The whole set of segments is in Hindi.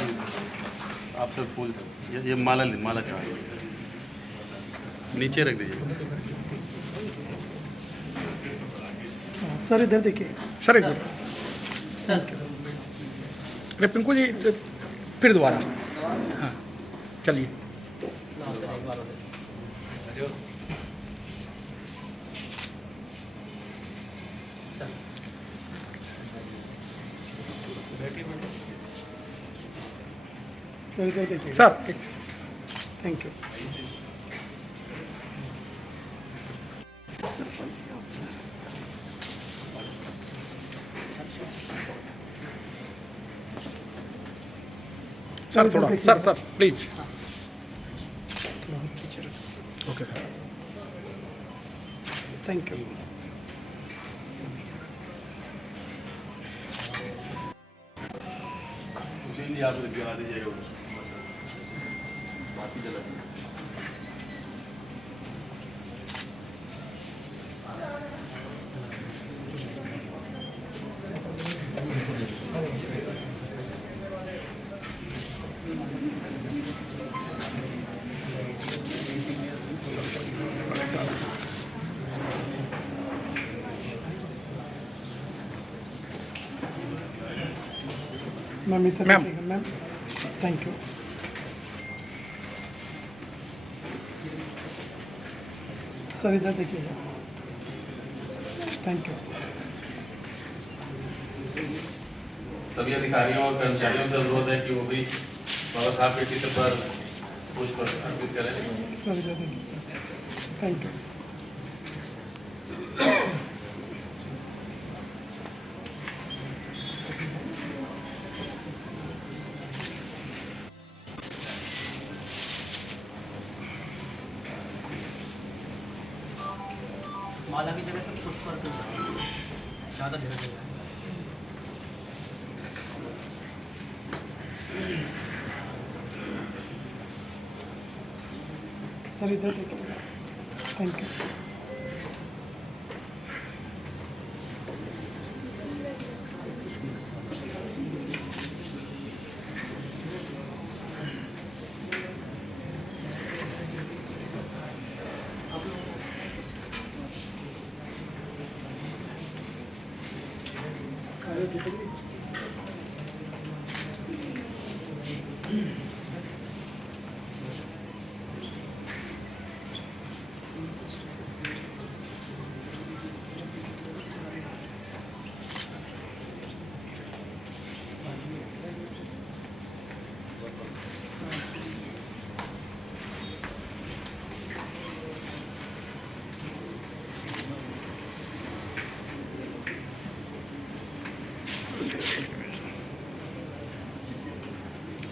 आप सब फूल ये माला चाहिए नीचे रख दीजिए। सर इधर देखिए सर एक मिनट। अरे पिंकू जी फिर दोबारा। हाँ चलिए। सर इधर देखिए सर थैंक यू। सर थोड़ा sir please. Okay sir thank you. आप जला दीजिएगा बाकी जला दीजिए। मैम इधर मैम। देखिएगा मैम थैंक यू। सर इधर देखिएगा थैंक यू। सभी अधिकारियों और कर्मचारियों से अनुरोध है कि वो भी बाबा साहब के चित्र पर पुष्प अर्पित करें। सर इधर देखिए थैंक यू। माला की जगह से पुष्प अर्पित ज़्यादा धीरे धीरे। सर इधर देखिएगा thank you.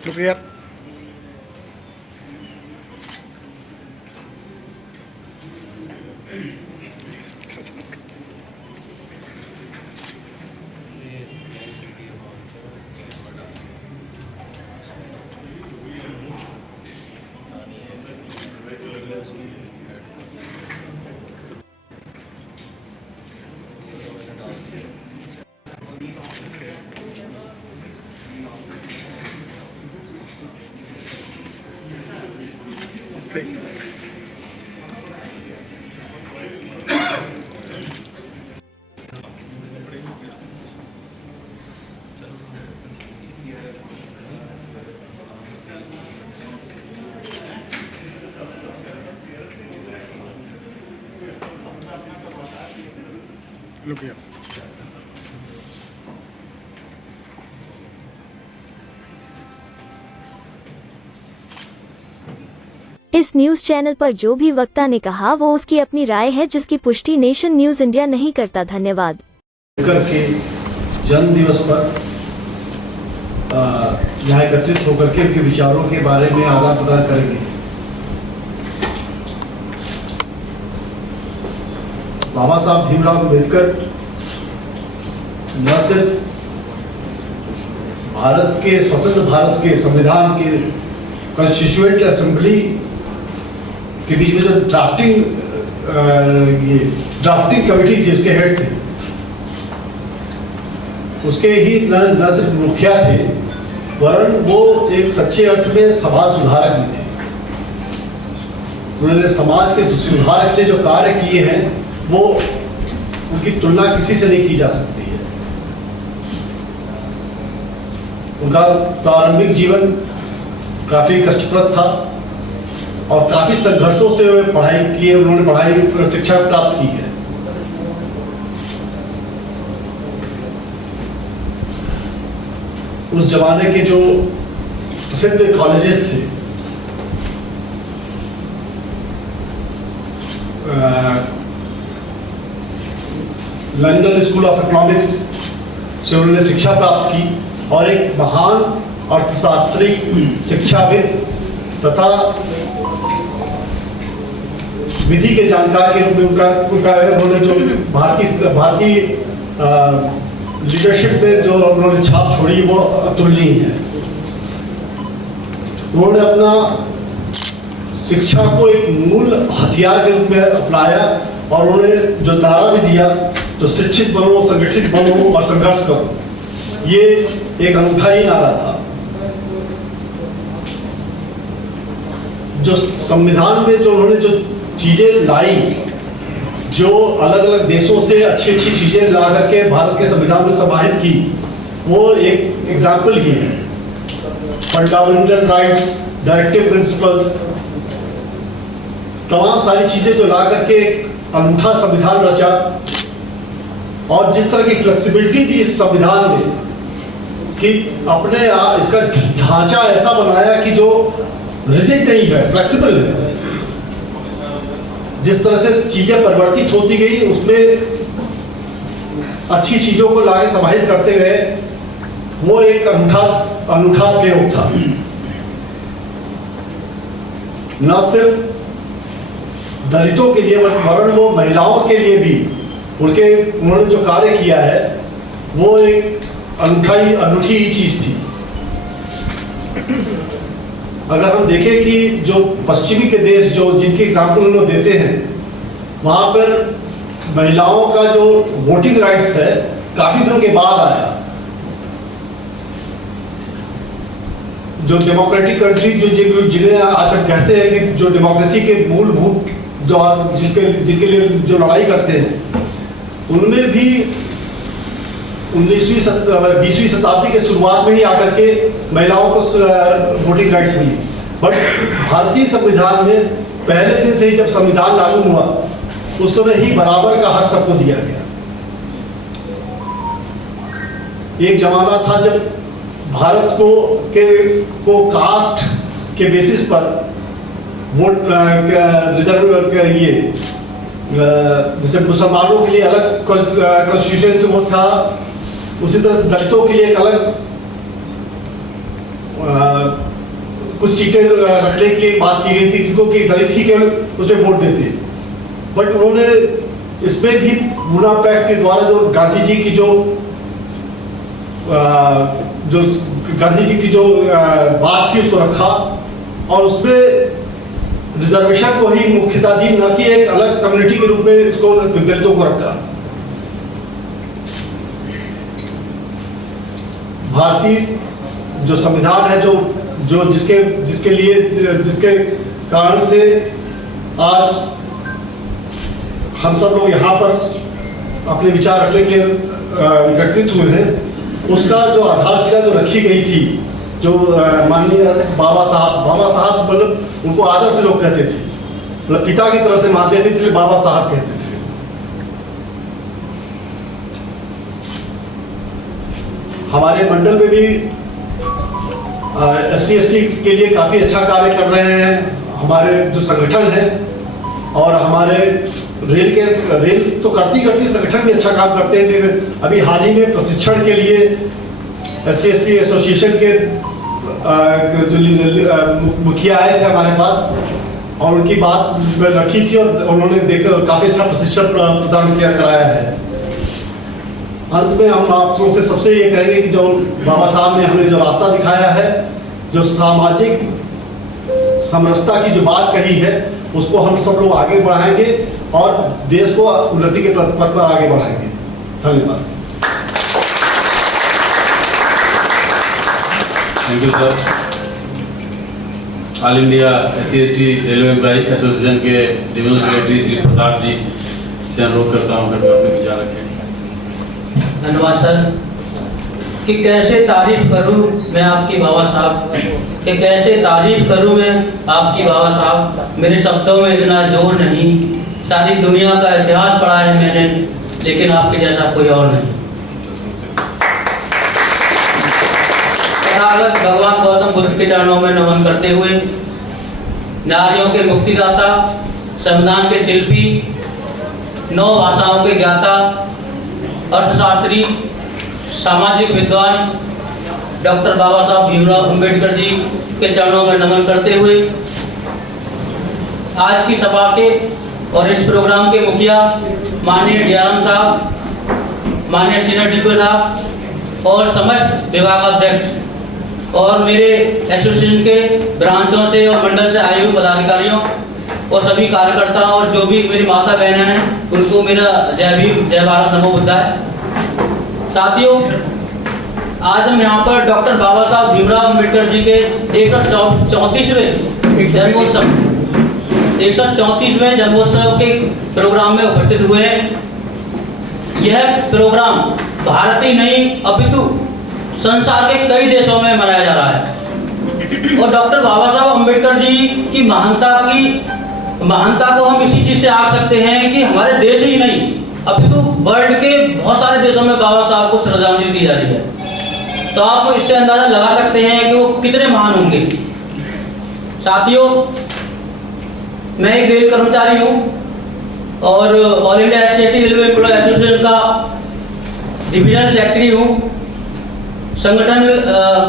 Look here. Look here. इस न्यूज चैनल पर जो भी वक्ता ने कहा वो उसकी अपनी राय है जिसकी पुष्टि नेशन न्यूज इंडिया नहीं करता। धन्यवाद। के जन्म दिवस पर यहाँ एकत्रित होकर के उनके विचारों के बारे में आदान प्रदान करेंगे। बाबा साहब भीमराव अम्बेडकर न सिर्फ भारत के स्वतंत्र भारत के संविधान के कॉन्स्टिट्यूएंट असेंबली के बीच में जो ड्राफ्टिंग कमेटी थी उसके हेड थे, उसके ही न सिर्फ मुखिया थे वरन वो एक सच्चे अर्थ में समाज सुधारक भी थे। उन्होंने समाज के सुधार के लिए जो कार्य किए हैं वो उनकी तुलना किसी से नहीं की जा सकती है। उनका प्रारंभिक जीवन काफी कष्टप्रद था और काफी संघर्षों से उन्होंने पढ़ाई शिक्षा प्राप्त की है। उस जमाने के जो प्रसिद्ध कॉलेजेस थे, लंदन स्कूल ऑफ इकोनॉमिक्स से उन्होंने शिक्षा प्राप्त की और एक महान अर्थशास्त्री, शिक्षाविद तथा विधि के जानकार के रूप में उन्होंने जो भारतीय लीडरशिप में जो उन्होंने छाप छोड़ी वो अतुलनीय है। उन्होंने अपना शिक्षा को एक मूल हथियार के रूप में अपनाया और उन्होंने जो नारा भी दिया, तो शिक्षित बनो, संगठित बनो और संघर्ष करो, ये एक अनूठा ही नारा था। जो संविधान में जो उन्होंने जो चीजें लाई, जो अलग अलग देशों से अच्छी अच्छी चीजें ला करके भारत के संविधान में समाहित की, वो एक एग्जाम्पल ही है। फंडामेंटल राइट्स, डायरेक्टिव प्रिंसिपल्स, तमाम सारी चीजें जो ला करके एक अनूठा संविधान रचा और जिस तरह की फ्लेक्सिबिलिटी दी इस संविधान में कि अपने इसका ढांचा ऐसा बनाया कि जो रिजिड नहीं है, फ्लेक्सिबल है। जिस तरह से चीजें परिवर्तित होती गई उसमें अच्छी चीजों को लाके समाहित करते गए, वो एक अनूठा प्रयोग था। न सिर्फ दलितों के लिए वरन वो महिलाओं के लिए भी उन्होंने जो कार्य किया है वो एक अनूठी ही चीज थी। अगर हम देखें कि जो पश्चिमी के देश जो जिनके एग्जाम्पल उन्होंने देते हैं, वहां पर महिलाओं का जो वोटिंग राइट्स है काफी दिनों के बाद आया। जो डेमोक्रेटिक कंट्री जिन्हें आज हम कहते हैं कि जो डेमोक्रेसी के मूलभूत जो जिनके लिए जो लड़ाई करते हैं, उनमें भी 20वीं शताब्दी के शुरुआत में ही आकर के महिलाओं को वोटिंग राइट्स मिली। बट भारतीय संविधान में पहले दिन से ही जब संविधान लागू हुआ, उस समय ही बराबर का हक सबको दिया गया। एक जमाना था जब भारत को कास्ट के बेसिस पर वोट जैसे मुसलमानों के लिए अलग कॉन्स्टिट्यूशन वो था, उसी तरह से दलितों के लिए एक अलग कुछ सीटें रखने के लिए बात की गई थी, जिनको कि दलित ही केवल उसमें वोट देते। बट उन्होंने इसमें भी बूना पैक्ट के द्वारा जो गांधी जी की जो बात थी उसको रखा और उसमें रिजर्वेशन को ही मुख्यता दी, न कि एक अलग कम्युनिटी के रूप में इसको दलितों को रखा। भारतीय जो संविधान है जो जिसके कारण से आज हम सब लोग यहाँ पर अपने विचार रखने के लिए एकत्रित हुए हैं, उसका जो आधारशिला जो रखी गई थी, जो माननीय बाबा साहब मतलब उनको आदर से लोग कहते थे, मतलब पिता की तरह से मानते थे, इसलिए बाबा साहब कहते थे। हमारे मंडल में भी SC/ST के लिए काफी अच्छा कार्य कर रहे हैं हमारे जो संगठन है, और हमारे रेल तो करती संगठन भी अच्छा काम करते हैं। लेकिन अभी हाल ही में प्रशिक्षण के लिए SC/ST एसोसिएशन के जो मुखिया आए थे हमारे पास और उनकी बात रखी थी और उन्होंने देखकर काफी अच्छा प्रशिक्षण प्रदान कराया है। अंत में हम आप लोगों से सबसे ये कहेंगे कि जो बाबा साहब ने हमें जो रास्ता दिखाया है, जो सामाजिक समरसता की जो बात कही है, उसको हम सब लोग आगे बढ़ाएंगे और देश को उन्नति के पथ पर आगे बढ़ाएंगे। धन्यवाद। Thank you sir. All India SC/ST railway employ association के डिविजनल सेक्रेटरी श्री प्रताप जी से अनुरोध करता हूँ कि अपने विचार रखें। धन्यवाद सर। कि कैसे तारीफ करूं मैं आपकी बाबा साहब, कि कैसे तारीफ करूं मैं आपकी बाबा साहब, मेरे शब्दों में इतना जोर नहीं। सारी दुनिया का इतिहास पढ़ा है मैंने, लेकिन आपके जैसा कोई और नहीं। तथागत भगवान गौतम बुद्ध के चरणों में नमन करते हुए, नारियों के मुक्तिदाता, संविधान के शिल्पी, 9 भाषाओं के ज्ञाता, अर्थशास्त्री, सामाजिक विद्वान डॉक्टर बाबा साहब भीमराव अम्बेडकर जी के चरणों में नमन करते हुए, आज की सभा के और इस प्रोग्राम के मुखिया माननीय DRM साहब, माननीय सीनियर DPO साहब और समस्त विभागाध्यक्ष और मेरे एसोसिएशन के ब्रांचों से और मंडल से आए हुए पदाधिकारियों और सभी कार्यकर्ताओं और जो भी मेरी माता बहनें हैं, उनको मेरा जय भीम, जय भारत, नमो बुद्धाय। साथियों, आज हम यहाँ पर डॉक्टर बाबा साहब भीमराव अम्बेडकर जी के 134वें जन्मोत्सव के प्रोग्राम में उपस्थित हुए हैं। यह प्रोग्राम भारत ही नहीं अपितु संसार के कई देशों में मनाया जा रहा है और डॉक्टर बाबा साहब अम्बेडकर जी की महानता को हम इसी चीज से आंक सकते हैं कि हमारे देश ही नहीं अपितु वर्ल्ड के बहुत सारे देशों में बाबा साहब को श्रद्धांजलि दी जा रही है। तो आप इससे अंदाजा लगा सकते हैं कि वो कितने महान होंगे। साथियों, मैं एक रेल कर्मचारी हूँ और all India SC/ST railway employ association का डिवीजन सेक्रेटरी हूँ। संगठन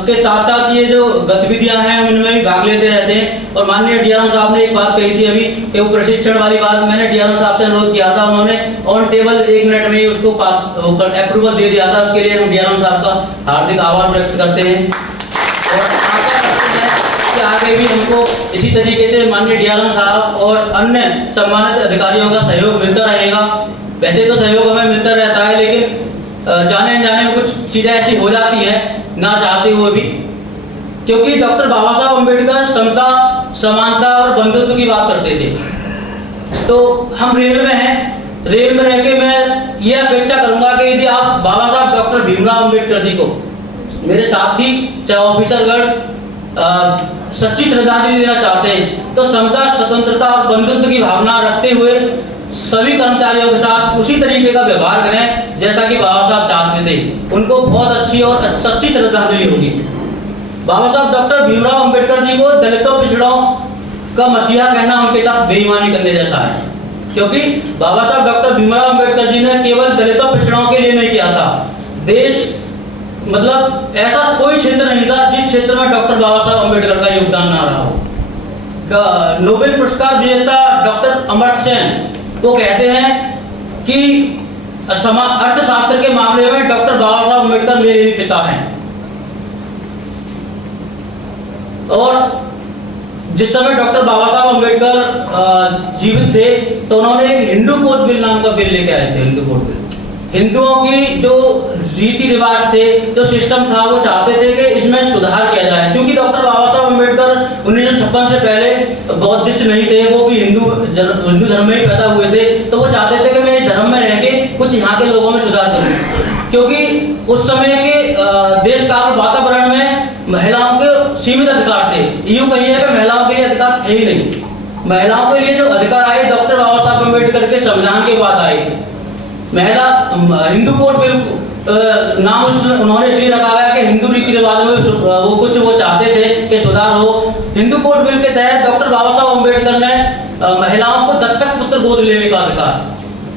के साथ साथ ये जो गतिविधियां हैं उनमें भी भाग लेते रहते हैं। और माननीय DRM साहब ने एक बात कही थी अभी कि वो प्रशिक्षण वाली बात, मैंने DRM साहब से अनुरोध किया था, उन्होंने ऑन टेबल 1 मिनट में ही उसको अप्रूवल दे दिया था। उसके लिए हम DRM साहब का हार्दिक आभार व्यक्त करते हैं और आशा करते हैं कि आगे भी हमको इसी तरीके से माननीय DRM साहब और अन्य सम्मानित अधिकारियों का सहयोग मिलता रहेगा। वैसे तो सहयोग हमें मिलता रहता है, लेकिन जाने अनजाने में कुछ चीजें ऐसी हो जाती हैं ना चाहते हुए भी, क्योंकि डॉक्टर बाबा साहब अम्बेडकर समता, समानता और बंधुत्व की बात करते थे। तो हम रेल में हैं, रेल में रह के मैं ये अपेक्षा करूंगा कि यदि आप बाबा साहब डॉक्टर भीमराव अम्बेडकर जी को, मेरे साथी चाहे ऑफिसरगण, सच्ची श्रद्धांजलि देना चाहते हैं तो समता, स्वतंत्रता और बंधुत्व की भावना रखते हुए सभी कर्मचारियों के साथ उसी तरीके का व्यवहार करें जैसा कि बाबा साहब चाहते थे। उनको बहुत अच्छी और सच्ची श्रद्धांजलि होगी। बाबा साहब डॉक्टर भीमराव अम्बेडकर जी को दलितों, पिछड़ों का मसीहा कहना उनके साथ बेईमानी करने जैसा है, क्योंकि बाबा साहब डॉक्टर भीमराव अम्बेडकर जी ने केवल दलितों, पिछड़ों के लिए नहीं किया था। देश मतलब ऐसा कोई क्षेत्र नहीं था जिस क्षेत्र में डॉक्टर बाबा साहब अम्बेडकर का योगदान ना रहा हो। नोबेल पुरस्कार विजेता डॉक्टर अमर्त्य सेन वो कहते हैं कि अर्थशास्त्र के मामले में डॉक्टर बाबा साहब अम्बेडकर मेरे भी पिता हैं। और जिस समय डॉक्टर बाबा साहब अम्बेडकर जीवित थे तो उन्होंने एक हिंदू कोड बिल नाम का बिल लेके आए थे। हिंदू कोड बिल हिंदुओं की जो रीति रिवाज थे, जो सिस्टम था, वो चाहते थे कि इसमें सुधार किया जाए, क्योंकि डॉक्टर बाबा साहब अम्बेडकर 1956 से पहले बौद्धिस्ट नहीं थे, वो भी हिंदू धर्म में ही पैदा हुए थे। तो वो चाहते थे कि मैं इस धर्म में रह के कुछ यहाँ के लोगों में सुधार करूँ, क्योंकि उस समय के देश काल वातावरण में महिलाओं के सीमित अधिकार थे। यूँ कहिए कि महिलाओं के लिए अधिकार थे ही नहीं। महिलाओं के लिए जो अधिकार आए डॉक्टर बाबा साहब अम्बेडकर के संविधान के बाद आए। महिला हिंदू कोड बिल नाम उन्होंने इसलिए रखा गया कि हिंदू रीति रिवाज में वो चाहते थे कि सुधार हो। हिंदू कोड बिल के तहत डॉक्टर बाबा साहब अम्बेडकर ने महिलाओं को दत्तक पुत्र गोद लेने का अधिकार,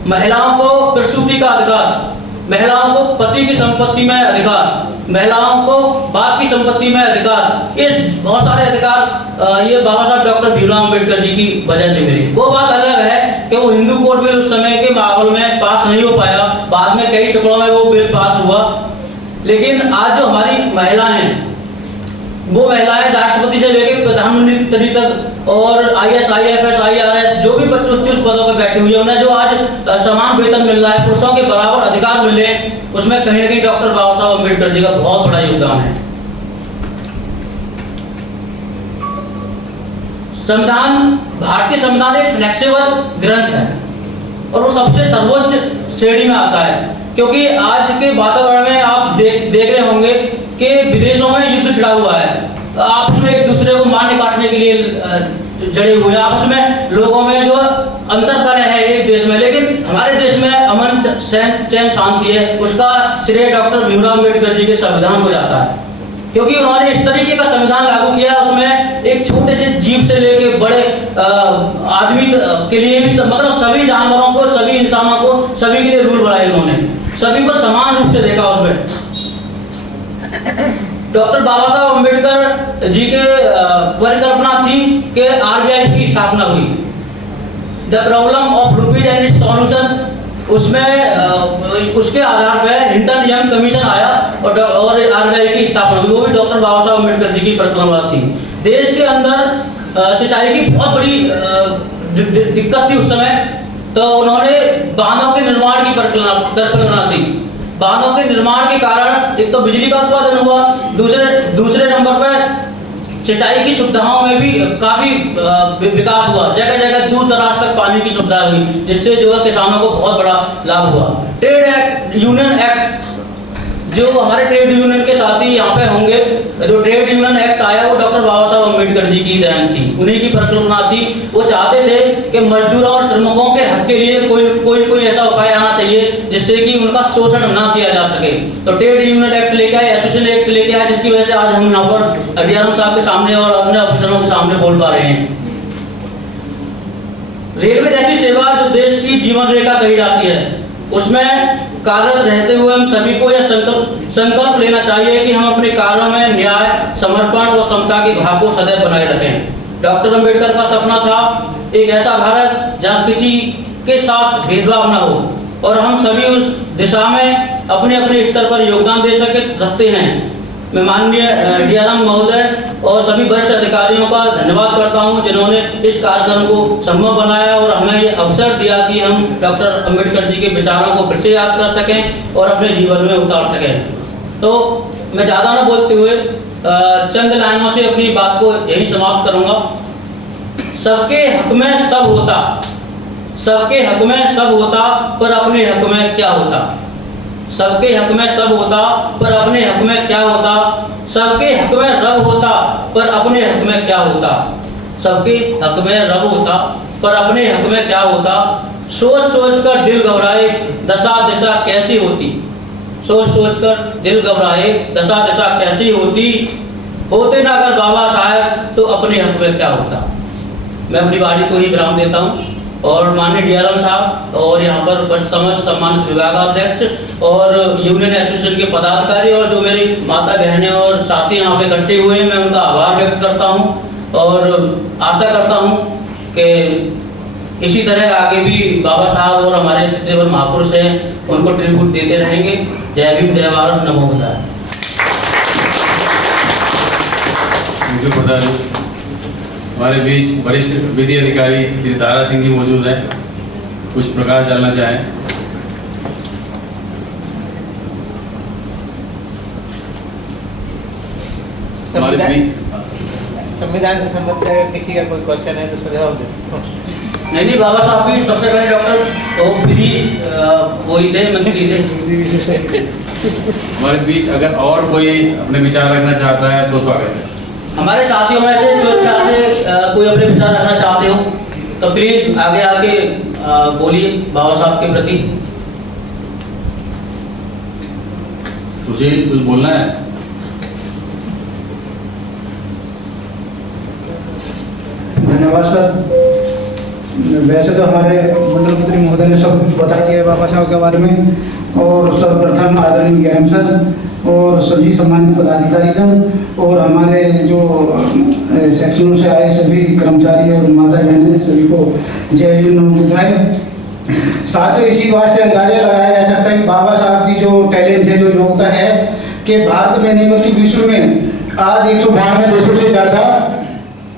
महिलाओं को प्रसूति का अधिकार, महिलाओं को पति की संपत्ति में अधिकार, महिलाओं को बाप की संपत्ति में अधिकार, ये बहुत सारे अधिकार ये बाबा साहब डॉक्टर भीमराव अम्बेडकर जी की वजह से मिली। वो बात अलग है कि वो हिंदू कोड बिल उस समय के माहौल में पास नहीं हो पाया, बाद में कई टुकड़ों में वो बिल पास हुआ। लेकिन आज जो हमारी महिलाएं हैं, वो महिलाएं राष्ट्रपति से लेकर प्रधानमंत्री तक और IAS, IFS, IRS जो भी उच्च पदों पर बैठे हुए हैं, उन्हें जो आज समान वेतन मिल रहा है, पुरुषों के बराबर अधिकार मिले, उसमें कहीं ना कहीं डॉक्टर बाबा साहब अम्बेडकर जी का बहुत बड़ा योगदान है। संविधान, भारतीय संविधान एक फ्लेक्सिबल ग्रंथ है और वो सबसे सर्वोच्च श्रेणी में आता है, क्योंकि आज के वातावरण में आप देख रहे होंगे कि विदेशों में युद्ध छिड़ा हुआ है, आपस में एक दूसरे को मारने काटने के लिए जड़े हुए हैं, आपस में लोगों में जो अंतर कर है एक देश में, लेकिन हमारे देश में अमन चैन शांति है, उसका श्रेय डॉक्टर भीमराव अम्बेडकर जी के संविधान को जाता है, क्योंकि उन्होंने इस तरीके का संविधान लागू किया, उसमें एक छोटे से जीव से लेके बड़े आदमी के लिए भी, मतलब सभी जानवरों को, सभी इंसानों को, सभी के लिए रूल बनाए उन्होंने, सभी को समान रूप से देखा उसमें। डॉक्टर बाबा साहब अम्बेडकर जी के परिकल्पना थी कि आरबीआई की स्थापना हुई, the problem of rupees and it's solution, उसमें उसके आधार पर हिंटन यंग कमीशन आया और आरबीआई की स्थापना हुई, वो भी डॉक्टर बाबा साहब अम्बेडकर जी की परिकल्पना थी। देश के अंदर सिंचाई की बहुत बड़ी दिक्कत थी उस समय, तो उन्होंने बांधों के निर्माण की परिकल्पना थी। बांधों के निर्माण के कारण एक तो बिजली का उत्पादन हुआ, दूसरे नंबर पर सिंचाई की सुविधाओं में भी काफी विकास हुआ, जगह जगह दूर दराज तक पानी की सुविधा हुई, जिससे जो है किसानों को बहुत बड़ा लाभ हुआ। ट्रेड एक्ट, यूनियन एक्ट, जो हमारे ट्रेड यूनियन के साथी यहाँ पे होंगे, जो ट्रेड यूनियन एक्ट आया वो डॉक्टर बाबा साहब अम्बेडकर जी की देन थी, उन्हीं की परिकल्पना थी। वो चाहते थे कि मजदूरों और श्रमिकों के हक के लिए कोई ऐसा उपाय आना चाहिए जिससे कि उनका शोषण ना किया जा सके, तो ट्रेड यूनियन एक्ट लेके आए, एसोसिएशन एक्ट लेके आए, जिसकी वजह से आज हम यहाँ पर डीआरएम साहब के सामने और अपने ऑफिसरों के सामने बोल पा रहे हैं। रेलवे जैसी सेवा जो देश की जीवन रेखा कही जाती है, उसमें कार्यरत रहते हुए हम सभी को यह संकल्प लेना चाहिए कि हम अपने कार्यों में न्याय, समर्पण व समता के भाव को सदैव बनाए रखें। डॉक्टर अम्बेडकर का सपना था एक ऐसा भारत जहां किसी के साथ भेदभाव न हो, और हम सभी उस दिशा में अपने अपने स्तर पर योगदान दे सकते हैं। मैं माननीय डीआरएम महोदय और सभी वरिष्ठ अधिकारियों का धन्यवाद करता हूं, जिन्होंने इस कार्यक्रम को संभव बनाया और हमें ये अवसर दिया कि हम डॉक्टर अम्बेडकर जी के विचारों को फिर से याद कर सकें और अपने जीवन में उतार सकें। तो मैं ज़्यादा न बोलते हुए चंद लाइनों से अपनी बात को यही समाप्त करूंगा। सबके हक में सब होता, सबके हक में सब होता, पर अपने हक में क्या होता। सबके हक में सब होता, पर अपने हक में क्या होता। सबके हक में रब होता, पर अपने हक में क्या होता। सबके हक में रब होता, पर अपने हक में क्या होता। सोच सोच कर दिल घबराए, दशा दिशा कैसी होती। सोच सोच कर दिल घबराए, दशा दिशा कैसी होती। होते ना अगर बाबा साहब, तो अपने हक में क्या होता। मैं अपनी वाणी को ही विराम देता हूँ और माननीय डीआरएम साहब और यहाँ पर समस्त सम्मानित विभागाध्यक्ष और यूनियन एसोसिएशन के पदाधिकारी और जो मेरी माता बहनें और साथी यहाँ पे इकट्ठे हुए हैं, मैं उनका आभार व्यक्त करता हूँ और आशा करता हूँ कि इसी तरह आगे भी बाबा साहब और हमारे जितने भी महापुरुष हैं उनको ट्रिब्यूट देते रहेंगे। जय भीम, जय भारत, नमो बुद्धाय। हमारे बीच वरिष्ठ विधि अधिकारी श्री दारा सिंह जी मौजूद हैं, कुछ प्रकाश डालना चाहें। संविधान से संबंधित अगर किसी का कोई क्वेश्चन है तो सुझाव दे। नहीं, बाबा साहब भी सबसे पहले डॉक्टर विधि वही थे, मंत्री थे। हमारे बीच अगर और कोई अपने विचार रखना चाहता है तो स्वागत है। हमारे साथियों में से जो इच्छा से कोई अपने विचार रखना चाहते हो तो प्लीज आगे आके बोलिए बाबा साहब के प्रति। सुशील, कुछ बोलना है? धन्यवाद सर। वैसे तो हमारे मंडल मंत्री महोदय ने सब कुछ बता दिया बाबा साहब के बारे में, और सर्वप्रथम आदरणीय डीआरएम सर और सभी सम्मानित पदाधिकारीगण और हमारे जो सेक्शनों से आए सभी कर्मचारी और माता बहनें, सभी को जय भीम, नमो बुद्धाय। साथ ही इसी बात से अंदाजा लगाया जा सकता है कि बाबा साहब की जो टैलेंट है, जो योग्यता है कि भारत में नहीं बल्कि विश्व में आज 192 देशों से ज़्यादा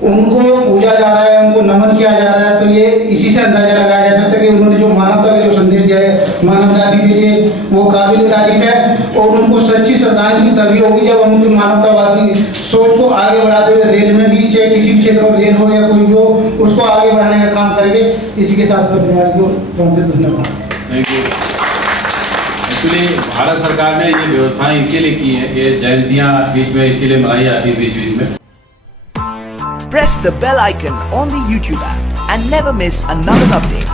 उनको पूजा जा रहा है, उनको नमन किया जा रहा है। तो ये इसी से अंदाजा लगाया जा सकता है कि उन्होंने जो मानवता का जो संदेश दिया है मानव जाति के लिए, वो काबिल तारीफ है। और उनको सच्ची श्रद्धांजलि तभी होगी जब हम उनकी मानवतावादी सोच को आगे बढ़ाते हुए रेल में भी, चाहे चाहे किसी भी क्षेत्र में रेल हो या कोई भी हो, उसको आगे बढ़ाने का काम करेंगे। इसी के साथ मैं अपने वाले को बहुत धन्यवाद। Thank you. एक्चुअली भारत सरकार ने ये व्यवस्थाएं इसीलिए की है, ये जयंतियाँ बीच में इसीलिए मनाई जाती है बीच बीच में। Press the bell icon on the YouTube app and never miss another update.